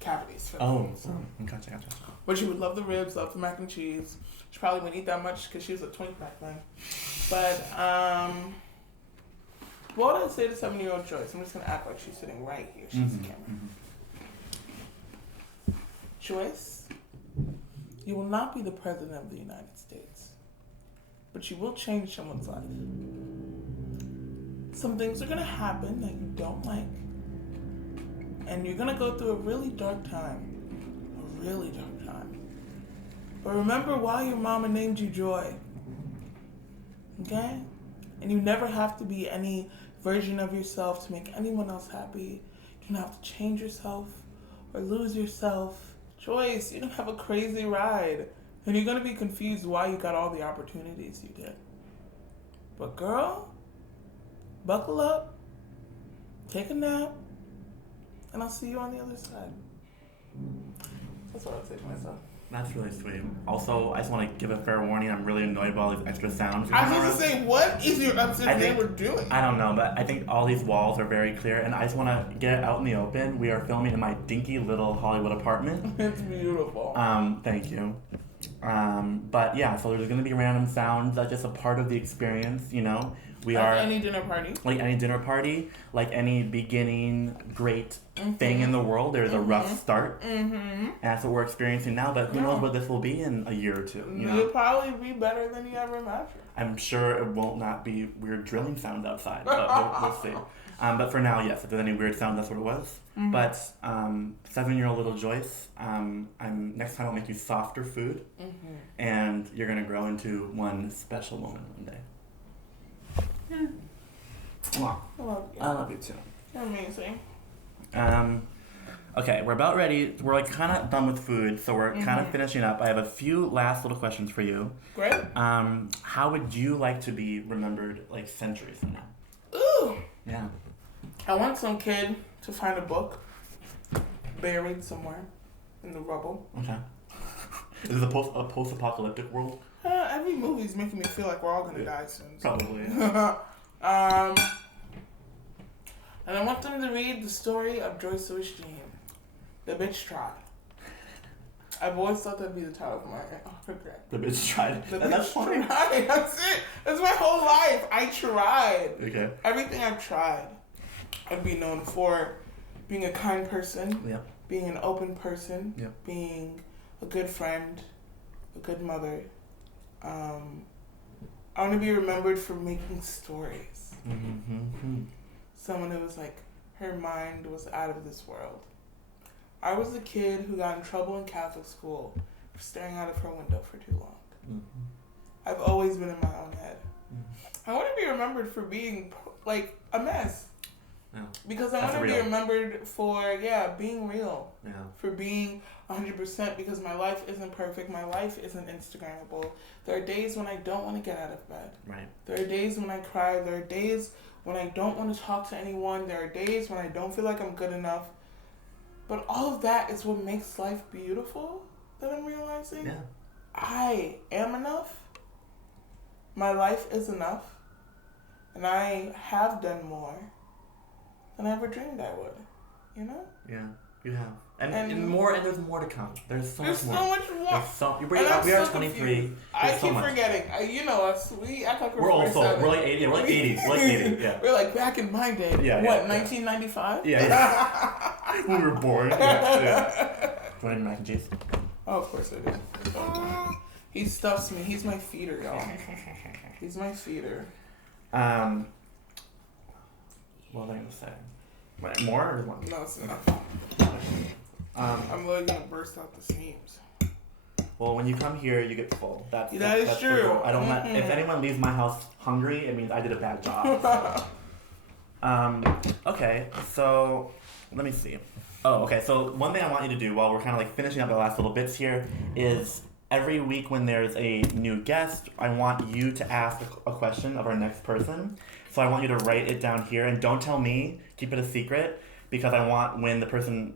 cavities for them. So. Gotcha. But she would love the ribs, love the mac and cheese. She probably wouldn't eat that much because she was a twink back then. But what would I say to 7-year-old Joyce? I'm just gonna act like she's sitting right here. She's the camera. Joyce, you will not be the president of the United States, but you will change someone's life. Some things are gonna happen that you don't like, and you're gonna go through a really dark time. But remember why your mama named you Joy. Okay? And you never have to be any version of yourself to make anyone else happy. You don't have to change yourself or lose yourself. Joyce, you're gonna have a crazy ride. And you're gonna be confused why you got all the opportunities you did. But girl, buckle up, take a nap, and I'll see you on the other side. That's what I'd say to myself. That's really sweet. Also, I just want to give a fair warning. I'm really annoyed by all these extra sounds. I was going to say, what is your upstairs neighbor doing? I don't know, but I think all these walls are very clear, and I just want to get it out in the open. We are filming in my dinky little Hollywood apartment. It's beautiful. Thank you. But yeah, so there's going to be random sounds. That's just a part of the experience, you know. Like any dinner party. Like any dinner party, like any beginning great thing in the world, there's a rough start. And that's what we're experiencing now, but who knows what this will be in a year or two, you know? It'll probably be better than you ever imagined. I'm sure it won't not be weird drilling sounds outside, but we'll see. But for now, yes, if there's any weird sounds, that's what it was. But 7-year-old little Joyce, next time I'll make you softer food, and you're going to grow into one special moment one day. Yeah. Well, I love you too. You're amazing. Okay, we're about ready. We're like kind of done with food, so we're kind of finishing up. I have a few last little questions for you. Great. How would you like to be remembered like centuries from now? Ooh. Yeah. I want some kid to find a book buried somewhere in the rubble. Okay. Is this a post-apocalyptic world? Every movie's making me feel like we're all gonna die soon. So. Probably. And I want them to read the story of Joyce Jean. The bitch tried. I've always thought that'd be the title of my program. The bitch tried. That's funny. That's it. That's my whole life. I tried. Okay. Everything I've tried. I'd be known for being a kind person. Yep. Being an open person. Yep. Being a good friend. A good mother. I want to be remembered for making stories. Someone who was like, her mind was out of this world. I was the kid who got in trouble in Catholic school for staring out of her window for too long. I've always been in my own head. I want to be remembered for being like a mess. Yeah. Because I want to be remembered for, being real. Yeah. For being 100%, because my life isn't perfect. My life isn't Instagrammable. There are days when I don't want to get out of bed. Right. There are days when I cry. There are days when I don't want to talk to anyone. There are days when I don't feel like I'm good enough. But all of that is what makes life beautiful, that I'm realizing. Yeah. I am enough. My life is enough. And I have done more than I ever dreamed I would. You know? Yeah, you have. And there's more to come. There's so much more. We are 23. I keep forgetting. You know us. We act like we're 47. We're like 80. We're like 80. We're like 80. Yeah. We're like back in my day. Yeah. 1995? Yeah. When we were born. Yeah. Do you want any mac and cheese? Oh, of course I do. He stuffs me. He's my feeder, y'all. He's my feeder. What was I gonna say? Wait, more or one? No, it's enough. I'm literally gonna burst out the seams. Well, when you come here, you get full. That's true. Cool. I don't let, if anyone leaves my house hungry, it means I did a bad job. So. Okay, so let me see. Oh, okay. So one thing I want you to do while we're kind of like finishing up the last little bits here is every week when there's a new guest, I want you to ask a question of our next person. So I want you to write it down here and don't tell me. Keep it a secret. Because I want when the person,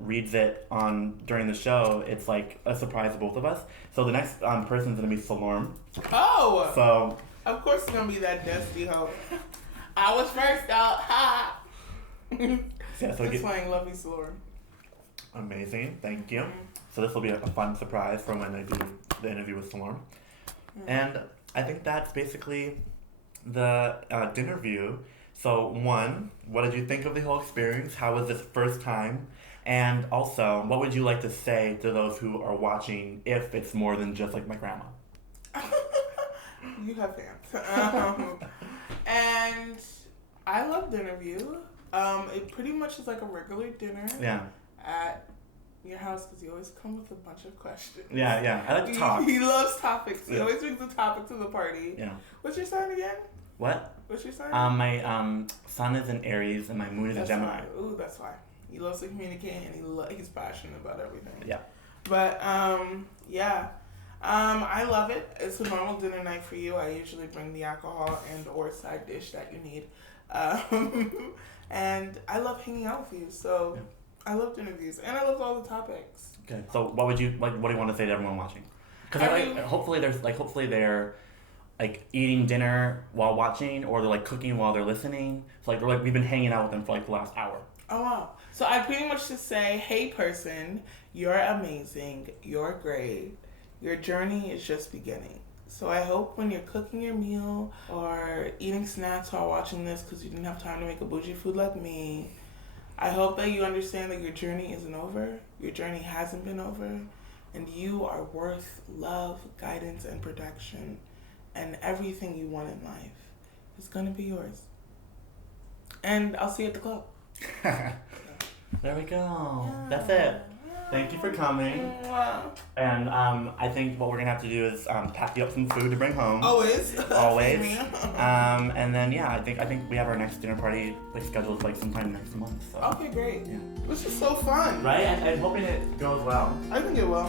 reads it during the show, it's like a surprise to both of us. So the next person's gonna be Salorm. Oh. So. Of course, it's gonna be that dusty hoe. I was first out. Ha. Yeah. So that's why I love you, Salorm. Amazing. Thank you. So this will be a fun surprise for when I do the interview with Salorm. And I think that's basically the DinnerView. So one, what did you think of the whole experience? How was this first time? And also, what would you like to say to those who are watching if it's more than just like my grandma? You have fans. And I love DinnerView. It pretty much is like a regular dinner at your house because you always come with a bunch of questions. Yeah. I like to talk. He loves topics. He always brings a topic to the party. Yeah. What's your sign again? What? What's your sign? My sun is in Aries and my moon is in Gemini. Why. Ooh, that's why. He loves to communicate and he's passionate about everything. Yeah. But I love it. It's a normal dinner night for you. I usually bring the alcohol and or side dish that you need. And I love hanging out with you. So I love DinnerViews and I love all the topics. Okay. So what do you want to say to everyone watching? Because hopefully they're like eating dinner while watching, or they're like cooking while they're listening. So like we've been hanging out with them for like the last hour. Oh wow! So I pretty much just say, hey person, you're amazing, you're great, your journey is just beginning. So I hope when you're cooking your meal or eating snacks while watching this because you didn't have time to make a bougie food like me, I hope that you understand that your journey isn't over, your journey hasn't been over, and you are worth love, guidance, and protection. And everything you want in life is going to be yours. And I'll see you at the club. There we go. Yeah. That's it. Thank you for coming. And I think what we're going to have to do is pack you up some food to bring home. Always. And then, I think we have our next dinner party scheduled sometime next month. So. Okay, great. Yeah. This is so fun. Right? I'm hoping it goes well. I think it will.